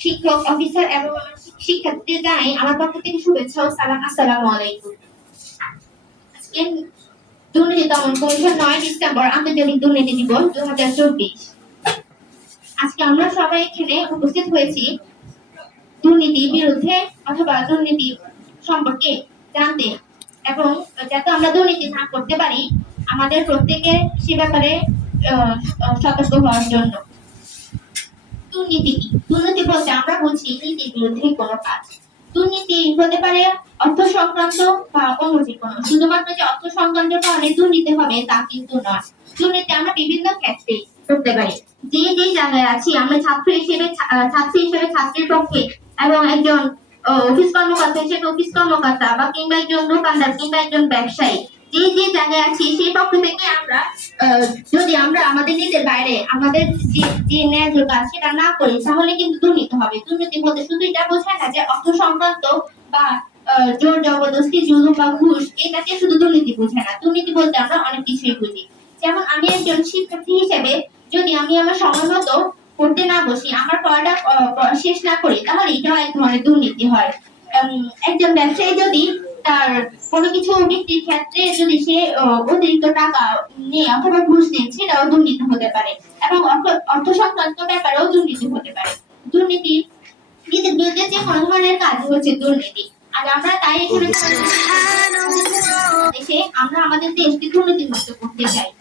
শিক্ষক, অফিসার এবং শিক্ষার্থীদের জানাই আমার পক্ষ থেকে শুভেচ্ছা ও সালাম দুর্নীতি দমন কমিশন নয় ডিসেম্বর আন্তর্জাতিক দুর্নীতি দিবস দু হাজার চব্বিশ। আজকে আমরা সবাই এখানে উপস্থিত হয়েছি দুর্নীতির বিরুদ্ধে অথবা দুর্নীতি সম্পর্কে জানতে। এবং যাতে আমরা দুর্নীতি না করতে পারি, আমাদের প্রত্যেকের সে ব্যাপারে সতর্ক হওয়ার জন্য। দুর্নীতি কি? দুর্নীতি বলতে আমরা বলছি নীতির বিরুদ্ধে কোনো কাজ। দুর্নীতি হতে পারে অর্থ সংক্রান্ত বা অন্য যে কোনো। শুধুমাত্র যে অর্থ সংক্রান্ত কারণে দুর্নীতি হবে তা কিন্তু নয়। দুর্নীতি আমরা বিভিন্ন ক্ষেত্রে করতে পারি। যে যে জায়গায় আছি, আমরা ছাত্র হিসেবে ছাত্রী হিসেবে ছাত্রীর পক্ষে এবং একজন অফিস কর্মকর্তা হিসেবে অফিস কর্মকর্তা বা কিংবা একজন দোকানদার কিংবা একজন ব্যবসায়ী, যে যে জায়গায় আছি, সেই পক্ষ থেকে আমরা যদি আমরা আমাদের নিজের বাইরে আমাদের যে ন্যায্য কাজ সেটা না করি, তাহলে কিন্তু দুর্নীতি হবে। দুর্নীতি বলতে শুধু এটা বোঝায় না যে অর্থ সংক্রান্ত বা জোর জবরদস্তি, জুলুম বা ঘুষ, এটাকে শুধু দুর্নীতি বোঝায় না। দুর্নীতি বলতে আমরা অনেক কিছুই বুঝি। যেমন আমি একজন শিক্ষার্থী হিসেবে যদি আমি আমার সময় মতো পড়তে না বসি আমার পড়াটা শেষ না করি তাহলে এটাও এক ধরনের দুর্নীতি হয়। একজন ব্যবসায়ী যদি তার কোনো কিছু বিক্রির ক্ষেত্রে যদি সে অতিরিক্ত টাকা নিয়ে অথবা ঘুষ নেয় সেটাও দুর্নীতি হতে পারে। এবং অর্থ- সংক্রান্ত ব্যাপারেও দুর্নীতি হতে পারে। দুর্নীতি নিজের বিরুদ্ধে যে কোনো ধরনের কাজ হচ্ছে দুর্নীতি। আর আমরা তাই এখানে আমরা আমাদের দেশকে দুর্নীতিমুক্ত করতে চাই।